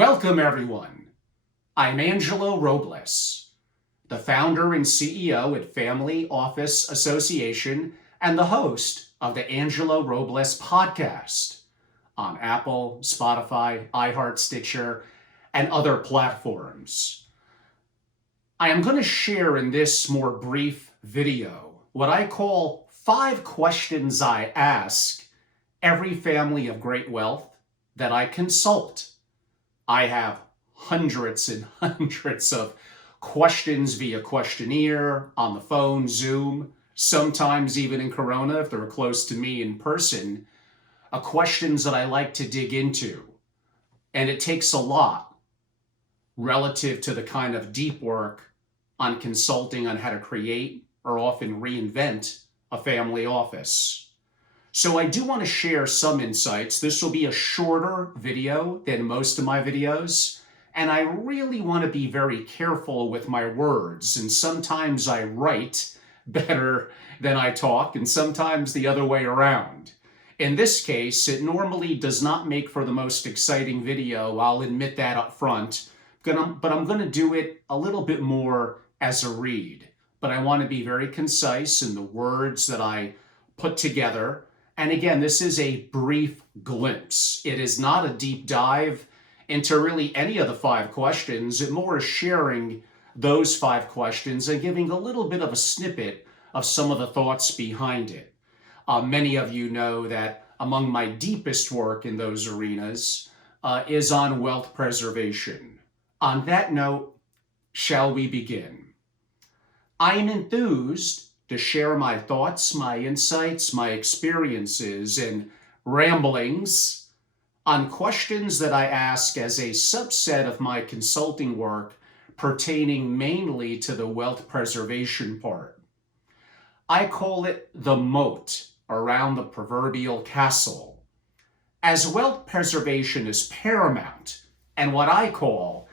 Welcome, everyone. I'm Angelo Robles, the founder and CEO at Family Office Association and the host of the Angelo Robles podcast on Apple, Spotify, iHeart, Stitcher, and other platforms. I am going to share in this more brief video what I call 5 questions I ask every family of great wealth that I consult. I have hundreds and hundreds of questions via questionnaire, on the phone, Zoom, sometimes even in Corona if they're close to me in person, questions that I like to dig into. And it takes a lot relative to the kind of deep work on consulting on how to create or often reinvent a family office. So I do want to share some insights. This will be a shorter video than most of my videos, and I really want to be very careful with my words. And sometimes I write better than I talk, and sometimes the other way around. In this case, it normally does not make for the most exciting video. I'll admit that up front, but I'm going to do it a little bit more as a read. But I want to be very concise in the words that I put together. And again, this is a brief glimpse. It is not a deep dive into really any of the 5 questions. It more is sharing those 5 questions and giving a little bit of a snippet of some of the thoughts behind it. Many of you know that among my deepest work in those arenas is on wealth preservation. On that note, shall we begin? I am enthused to share my thoughts, my insights, my experiences, and ramblings on questions that I ask as a subset of my consulting work pertaining mainly to the wealth preservation part. I call it the moat around the proverbial castle, as wealth preservation is paramount and what I call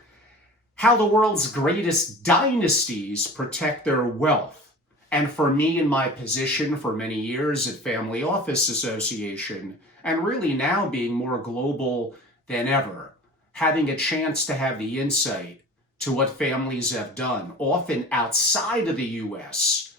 how the world's greatest dynasties protect their wealth. And for me in my position for many years at Family Office Association, and really now being more global than ever, having a chance to have the insight to what families have done, often outside of the US,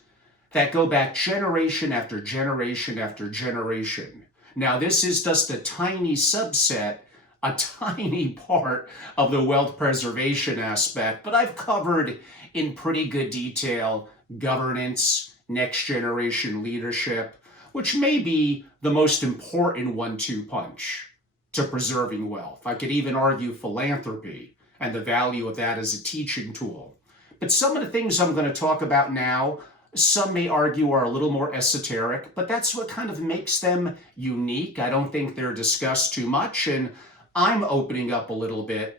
that go back generation after generation after generation. Now, this is just a tiny subset, a tiny part of the wealth preservation aspect, but I've covered in pretty good detail governance, next generation leadership, which may be the most important 1-2 punch to preserving wealth. I could even argue philanthropy and the value of that as a teaching tool. But some of the things I'm going to talk about now, some may argue are a little more esoteric, but that's what kind of makes them unique. I don't think they're discussed too much, and I'm opening up a little bit.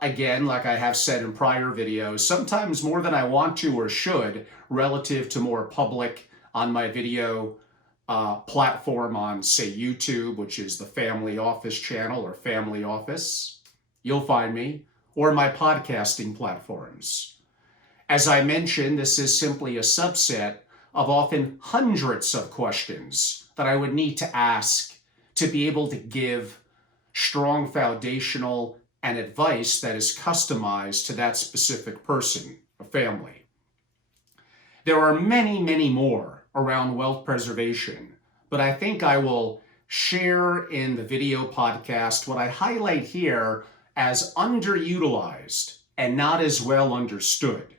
Again, like I have said in prior videos, sometimes more than I want to or should, relative to more public on my video platform on, say, YouTube, which is the Family Office channel or Family Office. You'll find me, or my podcasting platforms. As I mentioned, this is simply a subset of often hundreds of questions that I would need to ask to be able to give strong foundational and advice that is customized to that specific person, a family. There are many, many more around wealth preservation, but I think I will share in the video podcast what I highlight here as underutilized and not as well understood.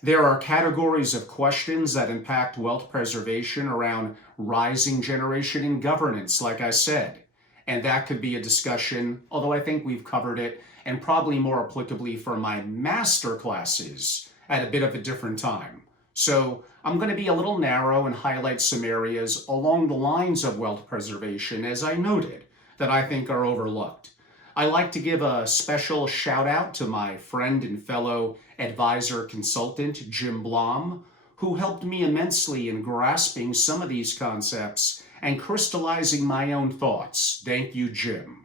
There are categories of questions that impact wealth preservation around rising generation and governance, like I said. And that could be a discussion, although I think we've covered it, and probably more applicably for my master classes at a bit of a different time. So I'm going to be a little narrow and highlight some areas along the lines of wealth preservation, as I noted, that I think are overlooked. I like to give a special shout out to my friend and fellow advisor consultant, Jim Blom, who helped me immensely in grasping some of these concepts and crystallizing my own thoughts. Thank you, Jim.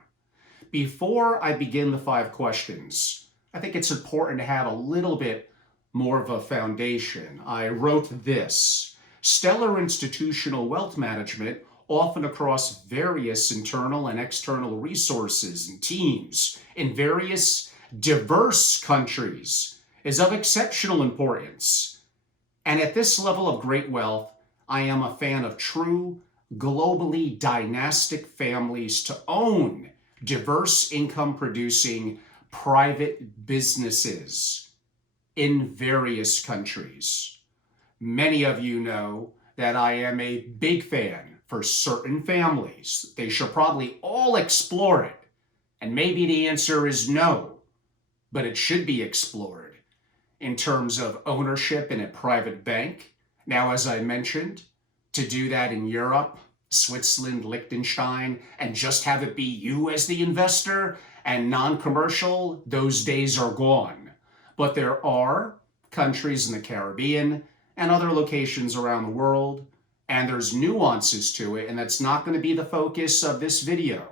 Before I begin the 5 questions, I think it's important to have a little bit more of a foundation. I wrote this: stellar institutional wealth management often across various internal and external resources and teams in various diverse countries, is of exceptional importance. And at this level of great wealth, I am a fan of true, globally dynastic families to own diverse income producing private businesses in various countries. Many of you know that I am a big fan for certain families. They should probably all explore it. And maybe the answer is no, but it should be explored in terms of ownership in a private bank. Now, as I mentioned, to do that in Europe, Switzerland, Liechtenstein, and just have it be you as the investor and non-commercial, those days are gone. But there are countries in the Caribbean and other locations around the world, and there's nuances to it, and that's not going to be the focus of this video.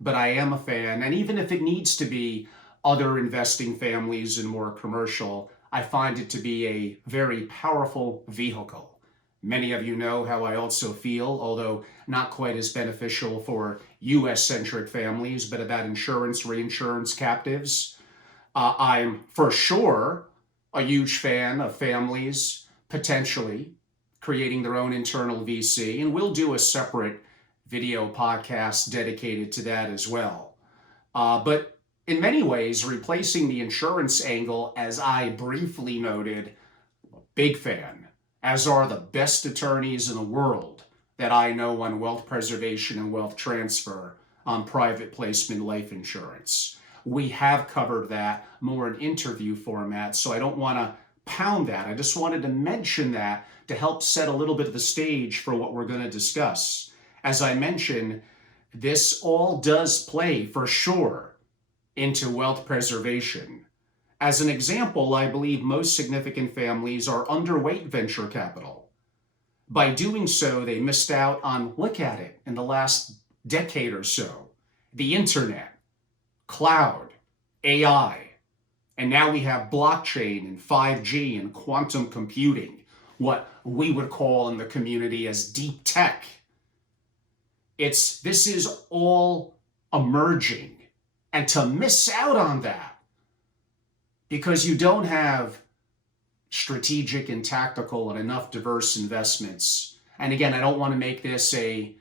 But I am a fan, and even if it needs to be other investing families and more commercial, I find it to be a very powerful vehicle. Many of you know how I also feel, although not quite as beneficial for US-centric families, but about insurance, reinsurance captives. I'm for sure a huge fan of families potentially creating their own internal VC, and we'll do a separate video podcast dedicated to that as well. But in many ways, replacing the insurance angle, as I briefly noted, big fan, as are the best attorneys in the world that I know on wealth preservation and wealth transfer on private placement life insurance. We have covered that more in interview format, so I don't want to pound that. I just wanted to mention that to help set a little bit of the stage for what we're going to discuss. As I mentioned, this all does play for sure into wealth preservation. As an example, I believe most significant families are underweight venture capital. By doing so, they missed out on, look at it, in the last decade or so, the internet, cloud, AI, and now we have blockchain and 5G and quantum computing, what we would call in the community as deep tech. This is all emerging, and to miss out on that because you don't have strategic and tactical and enough diverse investments. And again, I don't want to make this a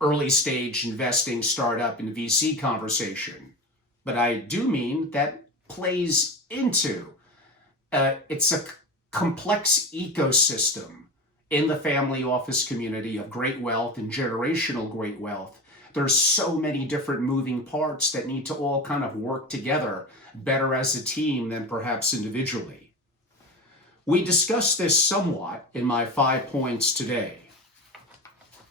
early stage investing startup and VC conversation, but I do mean that plays into it's a complex ecosystem in the family office community of great wealth and generational great wealth. There's so many different moving parts that need to all kind of work together better as a team than perhaps individually. We discussed this somewhat in my 5 points today.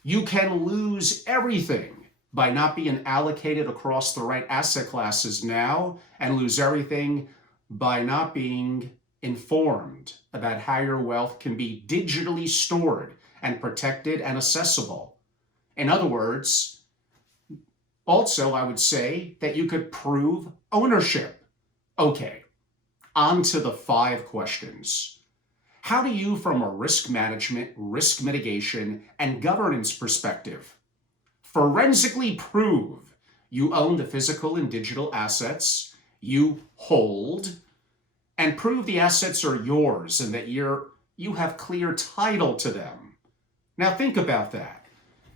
You can lose everything by not being allocated across the right asset classes now, and lose everything by not being informed about how your wealth can be digitally stored and protected and accessible. In other words, also I would say that you could prove ownership. Okay, on to the 5 questions. How do you, from a risk management, risk mitigation, and governance perspective, forensically prove you own the physical and digital assets you hold, and prove the assets are yours and that you have clear title to them? Now think about that.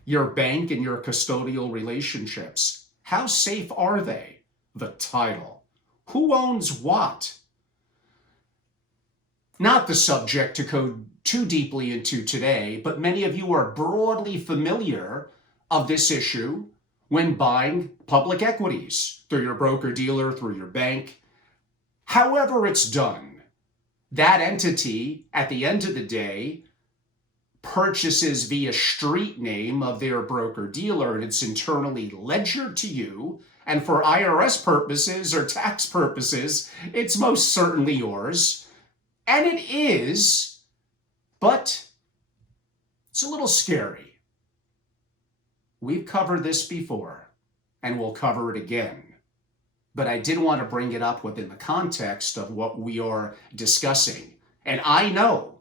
Your bank and your custodial relationships, how safe are they? The title. Who owns what? Not the subject to go too deeply into today, but many of you are broadly familiar of this issue when buying public equities through your broker-dealer, through your bank. However it's done, that entity, at the end of the day, purchases via street name of their broker-dealer, and it's internally ledgered to you, and for IRS purposes or tax purposes, it's most certainly yours. And it is, but it's a little scary. We've covered this before, and we'll cover it again. But I did want to bring it up within the context of what we are discussing. And I know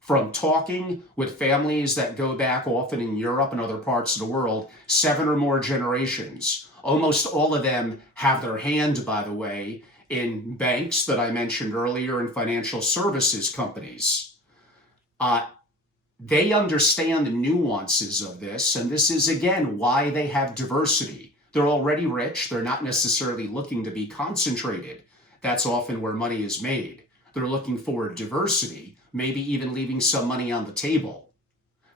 From talking with families that go back often in Europe and other parts of the world, 7 or more generations, almost all of them have their hand, by the way, in banks that I mentioned earlier and financial services companies. They understand the nuances of this, and this is, again, why they have diversity. They're already rich. They're not necessarily looking to be concentrated. That's often where money is made. They're looking for diversity, maybe even leaving some money on the table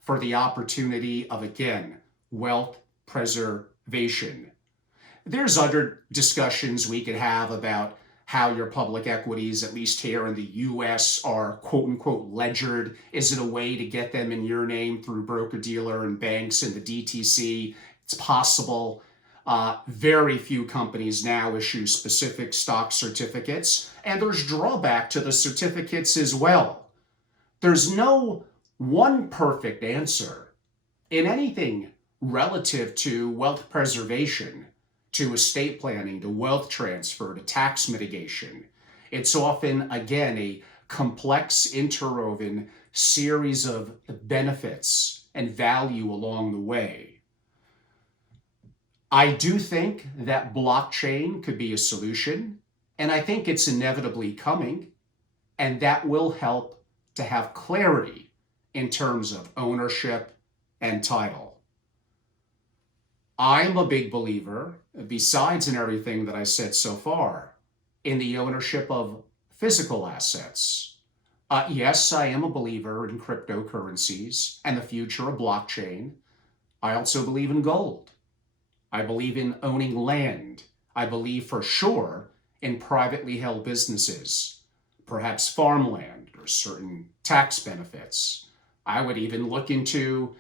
for the opportunity of, again, wealth preservation. There's other discussions we could have about how your public equities, at least here in the US, are quote unquote ledgered. Is it a way to get them in your name through broker-dealer and banks and the DTC? It's possible. Very few companies now issue specific stock certificates, and there's drawback to the certificates as well. There's no one perfect answer in anything relative to wealth preservation, to estate planning, to wealth transfer, to tax mitigation. It's often, again, a complex, interwoven series of benefits and value along the way. I do think that blockchain could be a solution, and I think it's inevitably coming, and that will help to have clarity in terms of ownership and title. I'm a big believer, besides in everything that I said so far, in the ownership of physical assets. Yes, I am a believer in cryptocurrencies and the future of blockchain. I also believe in gold. I believe in owning land. I believe for sure in privately held businesses, perhaps farmland or certain tax benefits. I would even look into,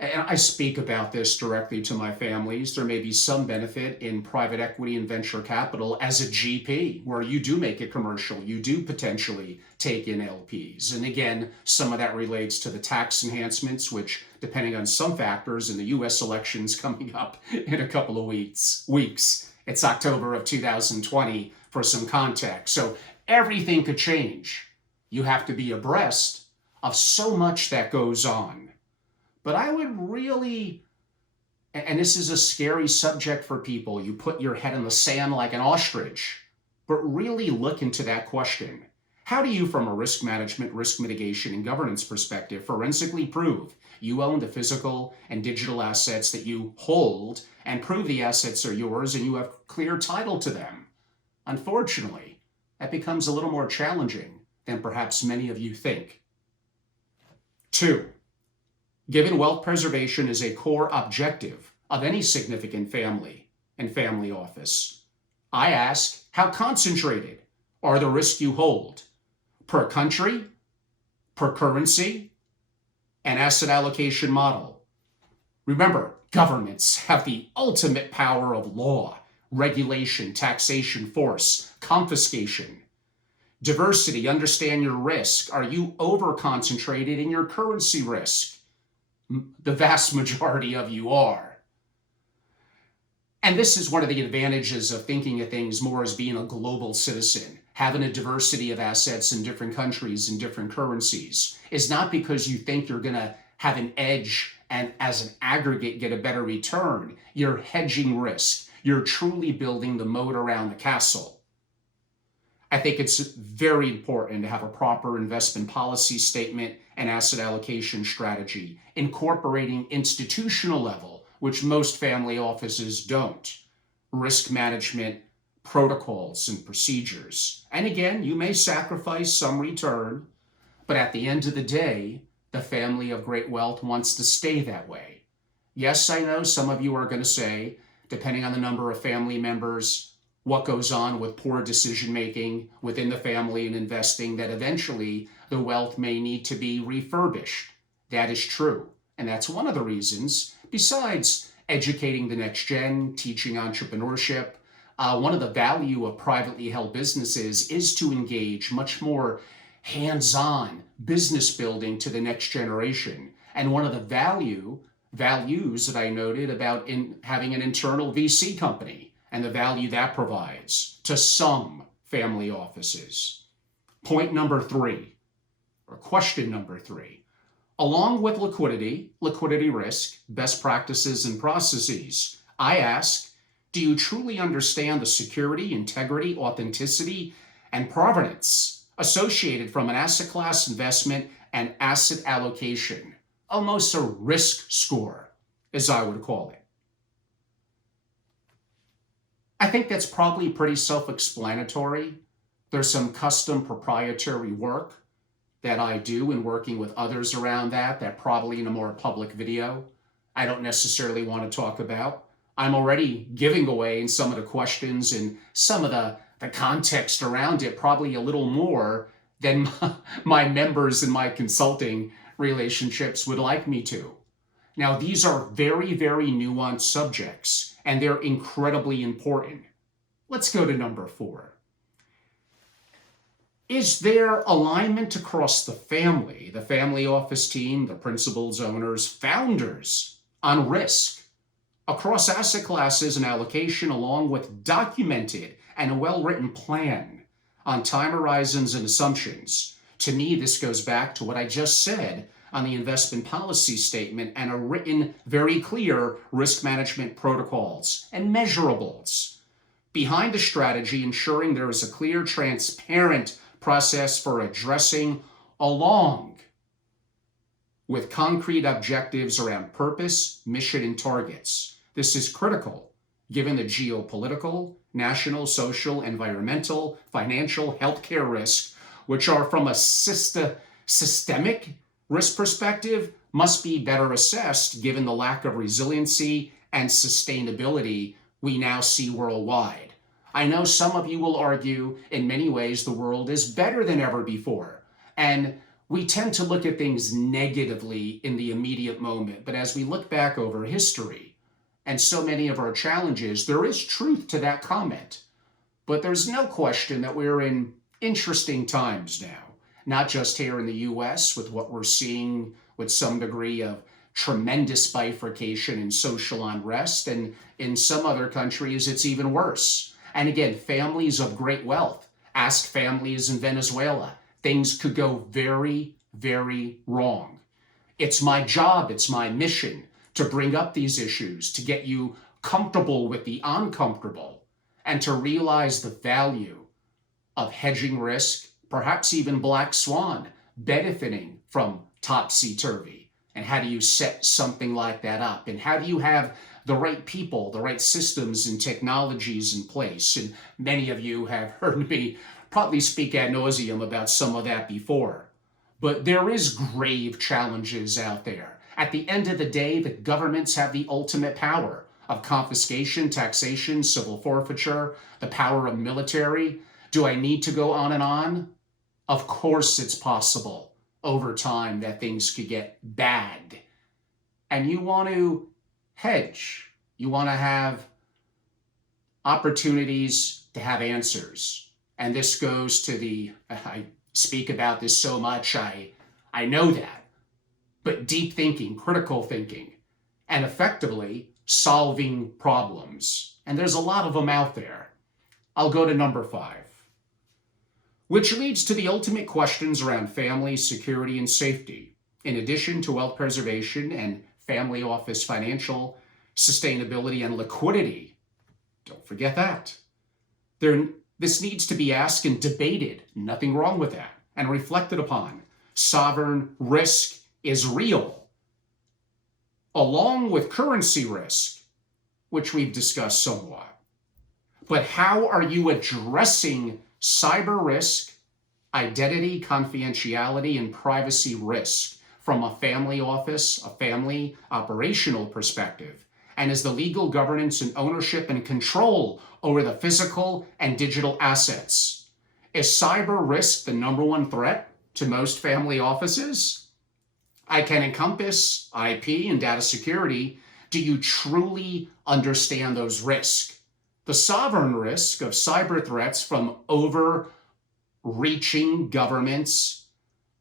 and I speak about this directly to my families, there may be some benefit in private equity and venture capital as a GP, where you do make it commercial, you do potentially take in LPs. And again, some of that relates to the tax enhancements, which, depending on some factors, in the US elections coming up in a couple of weeks. It's October of 2020 for some context. So everything could change. You have to be abreast of so much that goes on. But I would really, and this is a scary subject for people, you put your head in the sand like an ostrich, but really look into that question. How do you, from a risk management, risk mitigation, and governance perspective, forensically prove you own the physical and digital assets that you hold and prove the assets are yours and you have clear title to them? Unfortunately, that becomes a little more challenging than perhaps many of you think. 2, given wealth preservation is a core objective of any significant family and family office, I ask, how concentrated are the risks you hold per country, per currency, and asset allocation model? Remember, governments have the ultimate power of law, regulation, taxation, force, confiscation. Diversity, understand your risk. Are you over-concentrated in your currency risk? The vast majority of you are. And this is one of the advantages of thinking of things more as being a global citizen. Having a diversity of assets in different countries and different currencies is not because you think you're going to have an edge and as an aggregate get a better return. You're hedging risk. You're truly building the moat around the castle. I think it's very important to have a proper investment policy statement and asset allocation strategy, incorporating institutional level, which most family offices don't, risk management protocols and procedures. And again, you may sacrifice some return, but at the end of the day, the family of great wealth wants to stay that way. Yes, I know some of you are going to say, depending on the number of family members, what goes on with poor decision-making within the family and investing, that eventually the wealth may need to be refurbished. That is true. And that's one of the reasons, besides educating the next gen, teaching entrepreneurship, one of the value of privately held businesses is to engage much more hands-on business building to the next generation. And one of the values that I noted about having an internal VC company and the value that provides to some family offices. Point number 3, or question number 3. Along with liquidity risk, best practices and processes, I ask, do you truly understand the security, integrity, authenticity, and provenance associated from an asset class investment and asset allocation? Almost a risk score, as I would call it. I think that's probably pretty self-explanatory. There's some custom proprietary work that I do in working with others around that probably in a more public video I don't necessarily want to talk about. I'm already giving away in some of the questions and some of the context around it probably a little more than my members in my consulting relationships would like me to. Now, these are very, very nuanced subjects, and they're incredibly important. Let's go to number 4. Is there alignment across the family office team, the principals, owners, founders, on risk across asset classes and allocation, along with documented and a well-written plan on time horizons and assumptions? To me, this goes back to what I just said on the investment policy statement and a written, very clear risk management protocols and measurables behind the strategy, ensuring there is a clear, transparent process for addressing, along with concrete objectives around purpose, mission, and targets. This is critical given the geopolitical, national, social, environmental, financial, healthcare risks, which are from a systemic risk perspective, must be better assessed given the lack of resiliency and sustainability we now see worldwide. I know some of you will argue in many ways the world is better than ever before, and we tend to look at things negatively in the immediate moment. But as we look back over history and so many of our challenges, there is truth to that comment. But there's no question that we're in interesting times now, not just here in the US with what we're seeing with some degree of tremendous bifurcation and social unrest, and in some other countries it's even worse. And again, families of great wealth, ask families in Venezuela, things could go very, very wrong. It's my job, it's my mission to bring up these issues, to get you comfortable with the uncomfortable, and to realize the value of hedging risk, perhaps even black swan, benefiting from topsy-turvy. And how do you set something like that up? And how do you have the right people, the right systems and technologies in place? And many of you have heard me probably speak ad nauseum about some of that before. But there is grave challenges out there. At the end of the day, the governments have the ultimate power of confiscation, taxation, civil forfeiture, the power of military. Do I need to go on and on? Of course it's possible over time that things could get bad. And you want to hedge. You want to have opportunities to have answers. And this goes to I speak about this so much, I know that, but deep thinking, critical thinking, and effectively solving problems. And there's a lot of them out there. I'll go to number 5, which leads to the ultimate questions around family, security, and safety, in addition to wealth preservation and family office financial sustainability and liquidity. Don't forget that. This needs to be asked and debated, nothing wrong with that, and reflected upon. Sovereign risk is real, along with currency risk, which we've discussed somewhat. But how are you addressing cyber risk, identity, confidentiality, and privacy risk from a family office, a family operational perspective? And is the legal governance and ownership and control over the physical and digital assets? Is cyber risk the number one threat to most family offices? I can encompass IP and data security. Do you truly understand those risks? The sovereign risk of cyber threats from overreaching governments,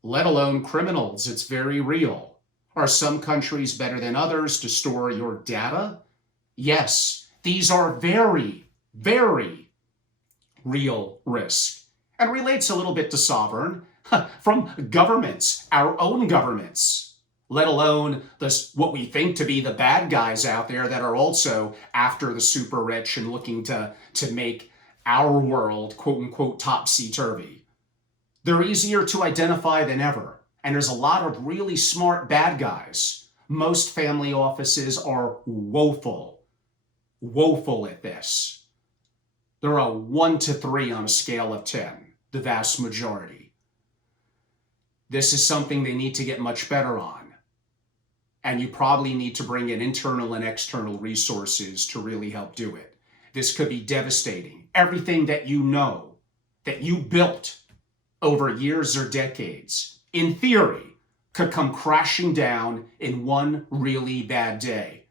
let alone criminals, it's very real. Are some countries better than others to store your data? Yes, these are very, very real risks. And relates a little bit to sovereign. from governments, our own governments, let alone what we think to be the bad guys out there that are also after the super rich and looking to make our world, quote unquote, topsy-turvy. They're easier to identify than ever, and there's a lot of really smart bad guys. Most family offices are woeful at this. They're a 1 to 3 on a scale of 10, the vast majority. This is something they need to get much better on. And you probably need to bring in internal and external resources to really help do it. This could be devastating. Everything that you know, that you built over years or decades, in theory, could come crashing down in one really bad day.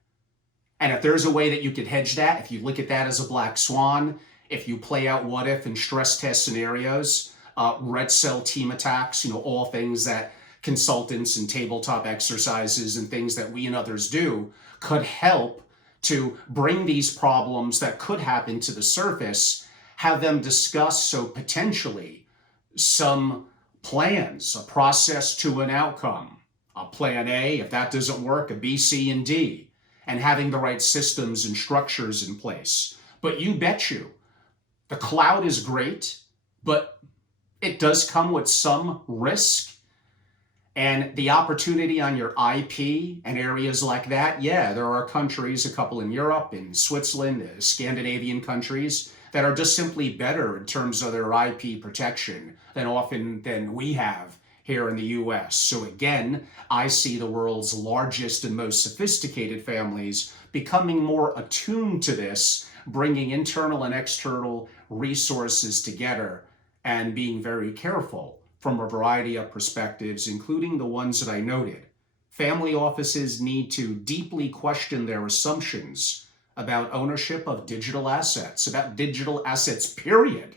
And if there's a way that you could hedge that, if you look at that as a black swan, if you play out what if and stress test scenarios, red cell team attacks, all things that consultants and tabletop exercises and things that we and others do could help to bring these problems that could happen to the surface, have them discuss so potentially some plans, a process to an outcome, a plan A, if that doesn't work, a B, C, and D, and having the right systems and structures in place. But you bet you, the cloud is great, but it does come with some risk. And the opportunity on your IP and areas like that, yeah, there are countries, a couple in Europe, in Switzerland, Scandinavian countries, that are just simply better in terms of their IP protection than we have here in the US. So again, I see the world's largest and most sophisticated families becoming more attuned to this, bringing internal and external resources together and being very careful from a variety of perspectives, including the ones that I noted. Family offices need to deeply question their assumptions about ownership of digital assets, period.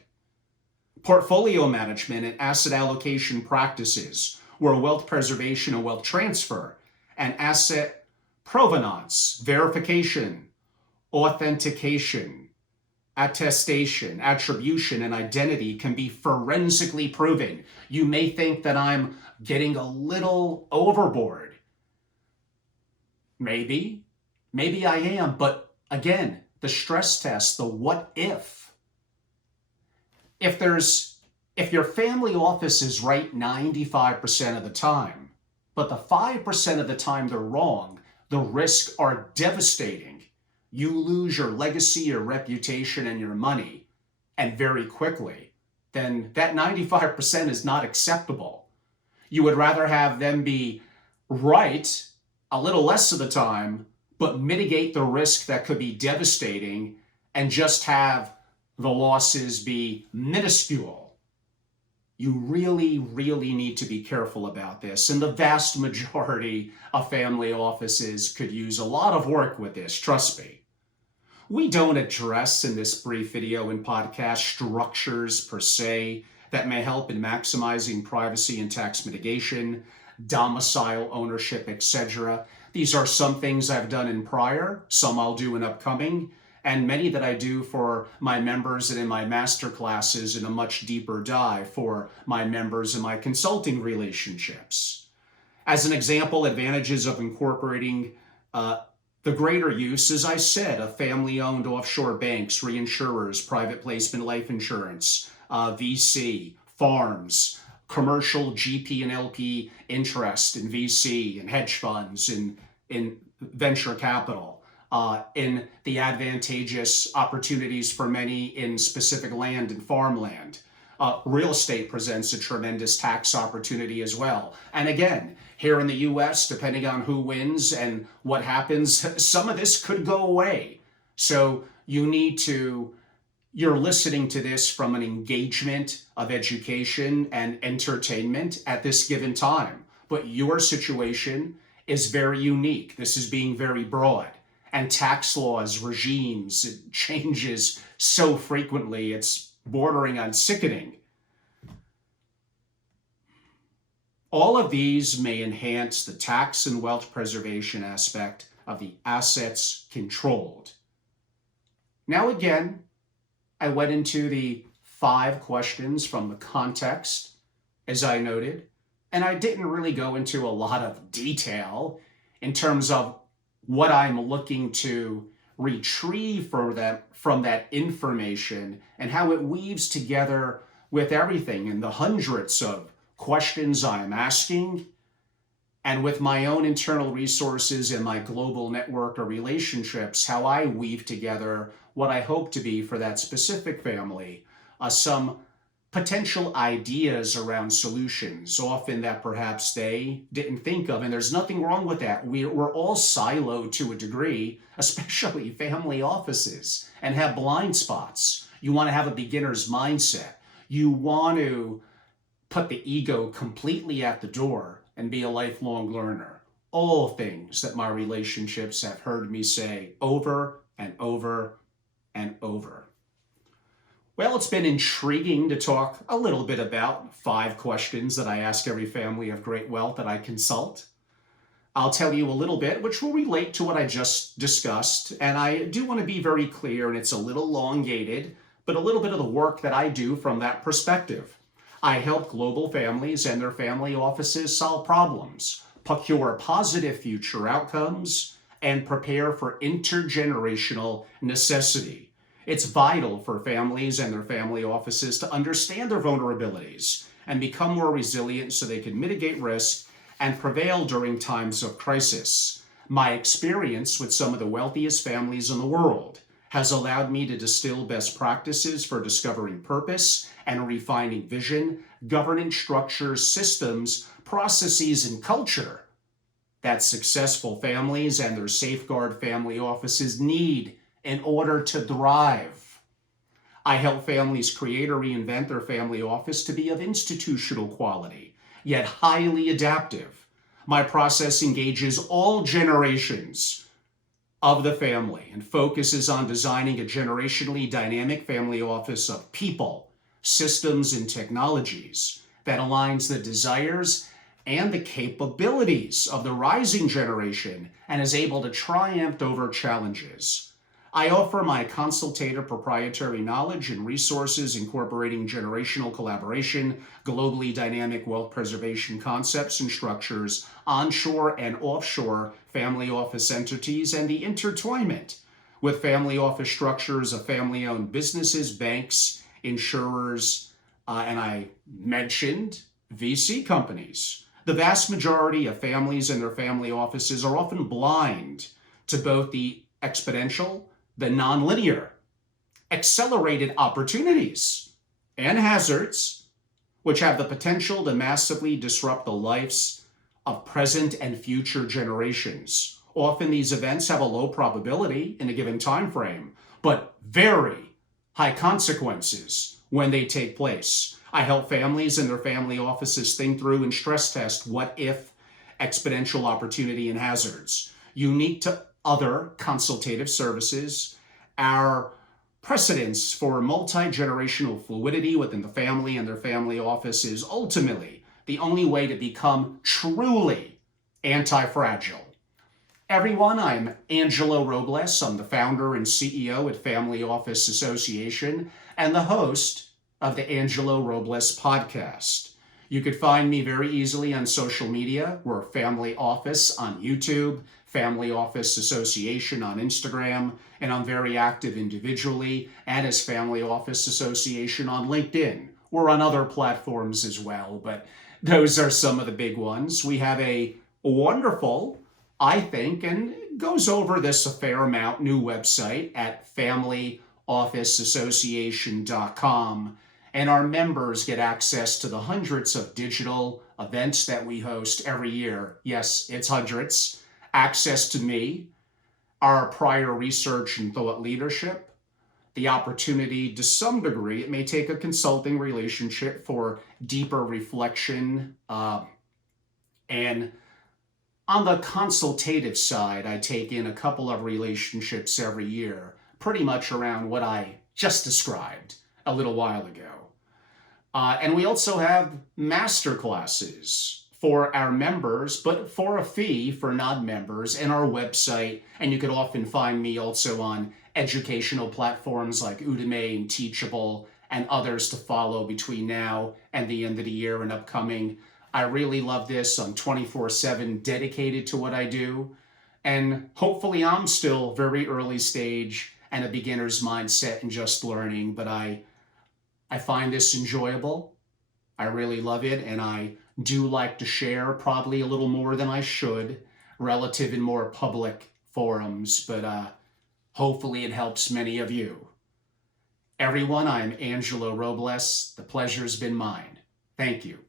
Portfolio management and asset allocation practices, where wealth preservation and wealth transfer and asset provenance, verification, authentication, attestation, attribution, and identity can be forensically proven. You may think that I'm getting a little overboard. Maybe I am, but again, the stress test, the what if. If your family office is right 95% of the time, but the 5% of the time they're wrong, the risks are devastating. You lose your legacy, your reputation, and your money, and very quickly, then that 95% is not acceptable. You would rather have them be right a little less of the time, but mitigate the risk that could be devastating and just have the losses be minuscule. You really, really need to be careful about this. And the vast majority of family offices could use a lot of work with this, trust me. We don't address in this brief video and podcast structures per se that may help in maximizing privacy and tax mitigation, domicile ownership, etc. These are some things I've done in prior, some I'll do in upcoming, and many that I do for my members and in my master classes in a much deeper dive for my members and my consulting relationships. As an example, advantages of incorporating the greater use, as I said, of family-owned offshore banks, reinsurers, private placement life insurance, VC, farms, commercial GP and LP interest in VC and hedge funds, in venture capital, in the advantageous opportunities for many in specific land and farmland. Real estate presents a tremendous tax opportunity as well. And again, here in the US, depending on who wins and what happens, some of this could go away. So you're listening to this from an engagement of education and entertainment at this given time. But your situation is very unique. This is being very broad. And tax laws, regimes, it changes so frequently, it's bordering on sickening. All of these may enhance the tax and wealth preservation aspect of the assets controlled. Now again, I went into the 5 questions from the context as I noted, and I didn't really go into a lot of detail in terms of what I'm looking to retrieve from that information and how it weaves together with everything and the hundreds of questions I'm asking, and with my own internal resources and my global network of relationships, how I weave together what I hope to be for that specific family, some potential ideas around solutions, often that perhaps they didn't think of. And there's nothing wrong with that. We're all siloed to a degree, especially family offices, and have blind spots. You want to have a beginner's mindset. You want to put the ego completely at the door and be a lifelong learner. All things that my relationships have heard me say over and over and over. Well, it's been intriguing to talk a little bit about 5 questions that I ask every family of great wealth that I consult. I'll tell you a little bit, which will relate to what I just discussed, and I do want to be very clear, and it's a little elongated, but a little bit of the work that I do from that perspective. I help global families and their family offices solve problems, procure positive future outcomes, and prepare for intergenerational necessity. It's vital for families and their family offices to understand their vulnerabilities and become more resilient so they can mitigate risk and prevail during times of crisis. My experience with some of the wealthiest families in the world has allowed me to distill best practices for discovering purpose and refining vision, governance structures, systems, processes, and culture that successful families and their safeguard family offices need in order to thrive. I help families create or reinvent their family office to be of institutional quality, yet highly adaptive. My process engages all generations of the family and focuses on designing a generationally dynamic family office of people, systems, and technologies that aligns the desires and the capabilities of the rising generation and is able to triumph over challenges. I offer my consultative proprietary knowledge and resources incorporating generational collaboration, globally dynamic wealth preservation concepts and structures, onshore and offshore family office entities, and the intertwinement with family office structures of family-owned businesses, banks, insurers, and I mentioned VC companies. The vast majority of families and their family offices are often blind to both the exponential, the nonlinear, accelerated opportunities and hazards, which have the potential to massively disrupt the lives of present and future generations. Often these events have a low probability in a given time frame, but very high consequences when they take place. I help families and their family offices think through and stress test what if exponential opportunity and hazards. Unique to other consultative services, our precedence for multi-generational fluidity within the family and their family office is ultimately the only way to become truly anti-fragile. Everyone, I'm Angelo Robles. I'm the founder and CEO at Family Office Association and the host of the Angelo Robles podcast. You could find me very easily on social media. We're Family Office on YouTube, Family Office Association on Instagram, and I'm very active individually and as Family Office Association on LinkedIn. We're on other platforms as well, but those are some of the big ones. We have a wonderful, I think, and goes over this a fair amount, new website at FamilyOfficeAssociation.com. And our members get access to the hundreds of digital events that we host every year. Yes, it's hundreds. Access to me, our prior research and thought leadership, the opportunity to some degree, it may take a consulting relationship for deeper reflection. And on the consultative side, I take in a couple of relationships every year, pretty much around what I just described a little while ago. And we also have master classes for our members, but for a fee for non-members, and our website. And you could often find me also on educational platforms like Udemy and Teachable and others to follow between now and the end of the year and upcoming. I really love this. I'm 24/7 dedicated to what I do. And hopefully I'm still very early stage and a beginner's mindset and just learning, but I find this enjoyable. I really love it, and I do like to share probably a little more than I should relative in more public forums, but hopefully it helps many of you. Everyone, I'm Angelo Robles. The pleasure's been mine. Thank you.